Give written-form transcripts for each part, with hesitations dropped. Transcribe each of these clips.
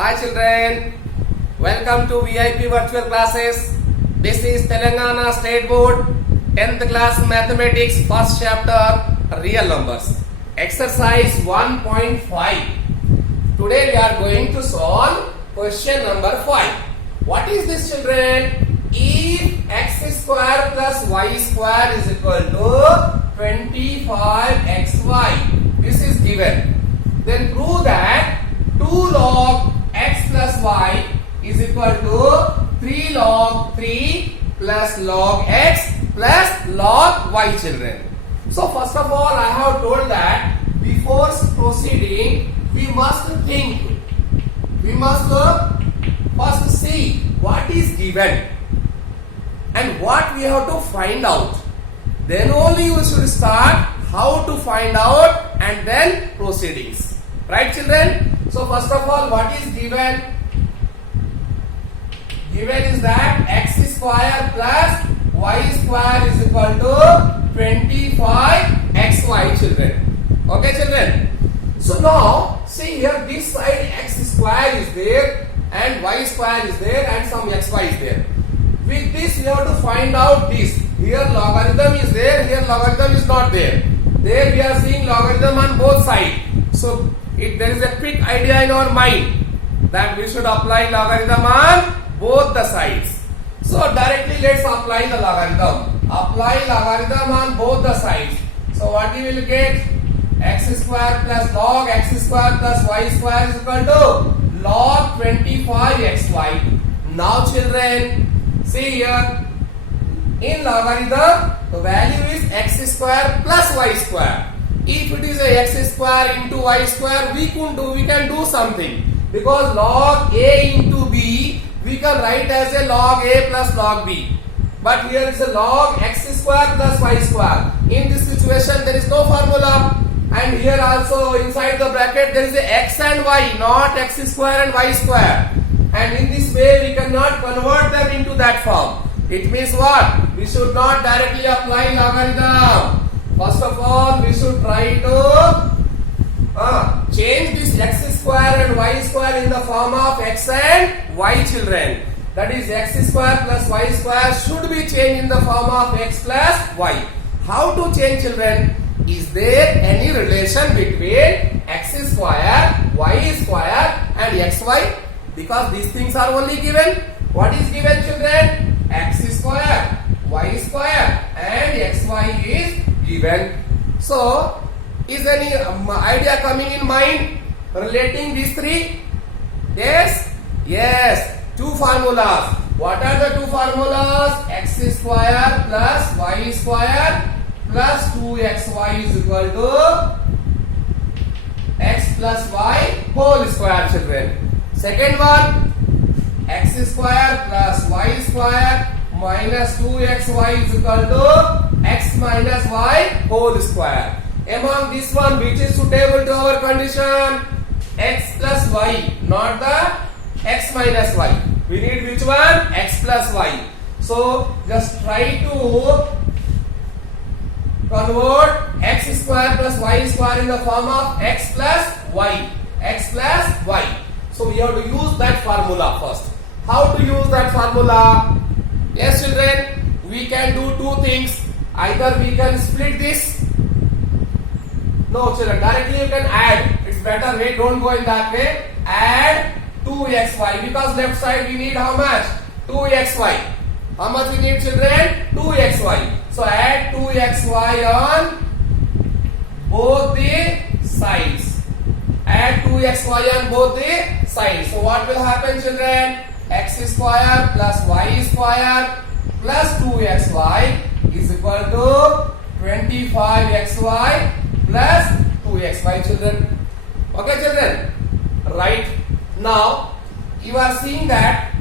Hi children, welcome to VIP virtual classes. This is Telangana State Board 10th class mathematics first chapter real numbers. Exercise 1.5. Today we are going to solve question number 5. What is this children? If x square plus y square is equal to 25xy. This is given. Then prove that 2 log x plus y is equal to 3 log 3 plus log x plus log y children. So first of all I have told that before proceeding we must think. We must first see what is given and what we have to find out. Then only we should start how to find out and then proceedings. Right children? So first of all, what is given? Given is that x square plus y square is equal to 25xy children. Okay children? So now see here, this side x square is there and y square is there and some xy is there. With this we have to find out this. Here logarithm is there, here logarithm is not there. There we are seeing logarithm on both sides. So there is a quick idea in our mind that we should apply logarithm on both the sides. So directly let's apply the logarithm. Apply logarithm on both the sides. So what you will get? X square plus log x square plus y square is equal to log 25xy. Now children, see here, in logarithm the value is x square plus y square. If it is a x square into y square, we can do something, because log a into b we can write as a log a plus log b. But here is a log x square plus y square. In this situation there is no formula, and here also inside the bracket there is a x and y, not x square and y square. And in this way we cannot convert them into that form. It means what? We should not directly apply logarithm. First of all, we should try to change this x square and y square in the form of x and y children. That is x square plus y square should be changed in the form of x plus y. How to change children? Is there any relation between x square, y square and xy? Because these things are only given. What is given children? X square, y square and xy is given. So is any idea coming in mind relating these three? Yes? Yes. Two formulas. What are the two formulas? X square plus y square plus 2xy is equal to x plus y whole square children. Second one, x square plus y square minus 2xy is equal to x minus y whole square. Among this one, which is suitable to our condition? X plus y, not the x minus y. We need which one? X plus y. So just try to convert x square plus y square in the form of x plus y. X plus y. So we have to use that formula first. How to use that formula? Yes children, we can do two things. Either we can split this. No children, directly you can add. It's better way, don't go in that way. Add 2xy, because left side we need how much? 2xy. How much we need children? 2xy. So add 2xy on both the sides. Add 2xy on both the sides. So what will happen children? X square plus y square plus 2xy is equal to 25xy plus 2xy children. Okay children? Right. Now you are seeing that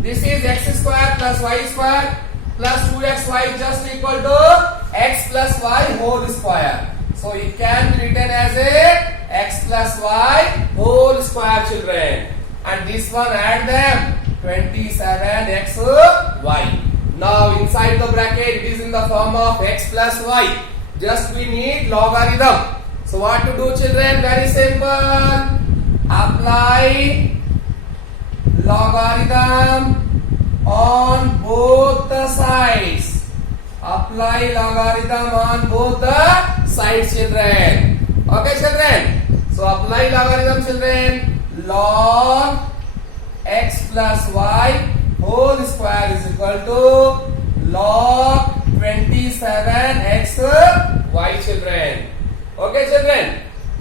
this is x square plus y square plus 2xy just equal to x plus y whole square. So it can be written as a x plus y whole square children. And this one add them 27xy. Now inside the bracket it is in the form of x plus y. Just we need logarithm. So what to do children? Very simple. Apply logarithm on both the sides. Apply logarithm on both the sides, children. Okay, children. So apply logarithm, children. Log x plus y whole square is equal to log 27x y, children. Okay, children.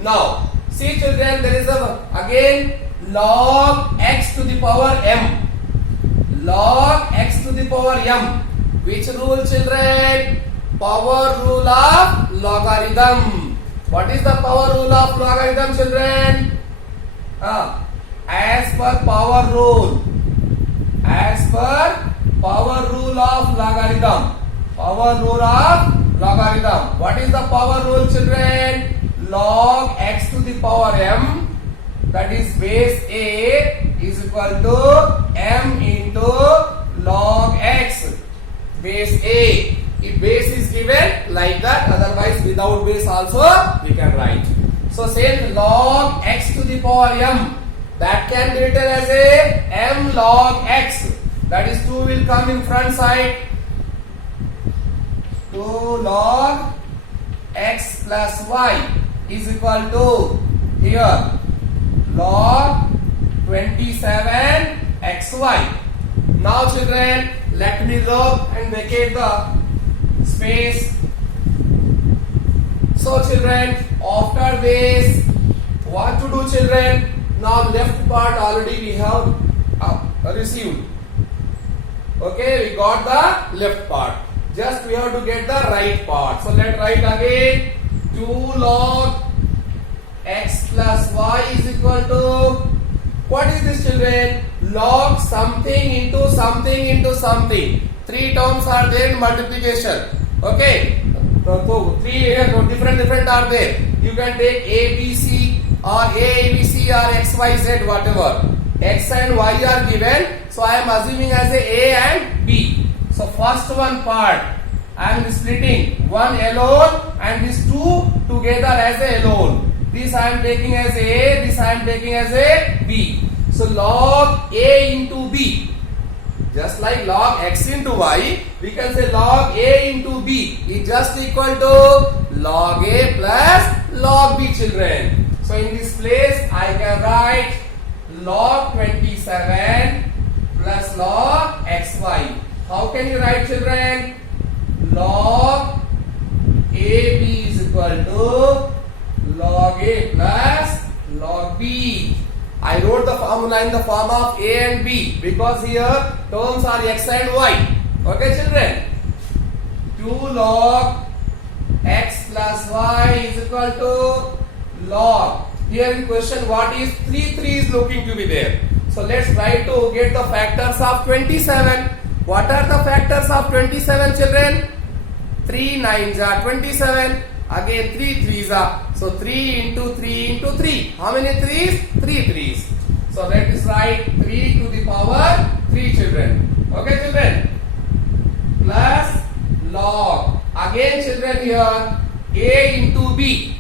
Now see, children, there is again log x to the power m. Log x to the power m. Which rule, children? Power rule of logarithm. What is the power rule of logarithm, children? As per power rule. As per power rule of logarithm. Power rule of logarithm. What is the power rule, children? Log x to the power m, that is base a, is equal to m into log x. Base a. If base is given like that, otherwise without base also we can write. So same log x to the power m, that can be written as a m log x. That is 2 will come in front side. 2 log x plus y is equal to here log 27 xy. Now, children, let me look and vacate the space. So, children, after this, what to do, children? Now left part already we have received. Okay, we got the left part. Just we have to get the right part. So let's write again. 2 log x plus y is equal to, what is this, children? Log something into something into something. 3 terms are there in multiplication. Okay, so 3 here different are there. You can take a b c or a b c or x y z, whatever. X and y are given, so I am assuming as a and b. So first one part I am splitting one alone and these 2 together as a alone. This I am taking as a, this I am taking as a b. So log a into b, just like log x into y, we can say log a into b is just equal to log a plus log b, children. So in this place I can write log 27 plus log xy. How can you write, children? Log ab is equal to log a plus log b. I wrote the formula in the form of a and b because here terms are x and y. Okay, children? 2 log x plus y is equal to log. Here in question, what is 3 is looking to be there. So let's try to get the factors of 27. What are the factors of 27, children? 3 9s are 27. Again 3 3s are. So 3 into 3 into 3. How many 3s? 3 3s. So let us write 3 to the power 3, children. Okay, children? Plus log. Again, children, here a into b.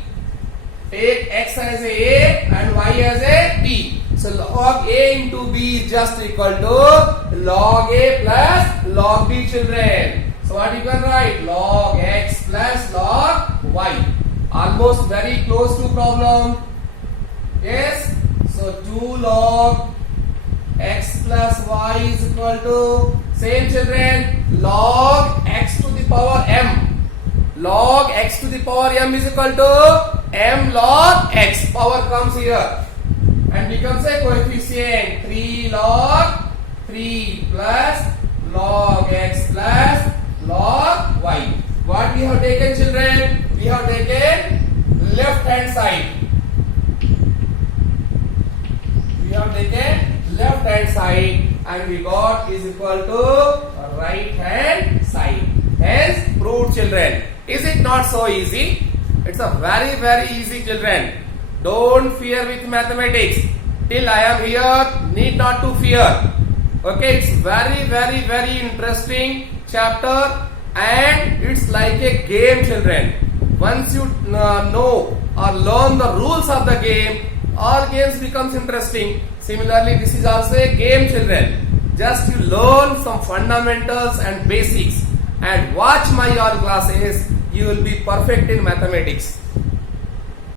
Take x as a and y as a b. So log a into b is just equal to log a plus log b, children. So what you can write? Log x plus log y. Almost very close to problem. Yes. So 2 log x plus y is equal to, same, children, log x to the power m. Log x to the power m is equal to m log x. Power comes here and becomes a coefficient 3 log 3 plus log x plus log y. What we have taken, children? We have taken left hand side. We have taken left hand side and we got is equal to right hand side. Hence proved, children. Is it not so easy? It's a very easy, children. Don't fear with mathematics. Till I am here, need not to fear. Okay, it's very interesting chapter and it's like a game, children. Once you know or learn the rules of the game, all games becomes interesting. Similarly, this is also a game, children. Just you learn some fundamentals and basics and watch my all classes. You will be perfect in mathematics.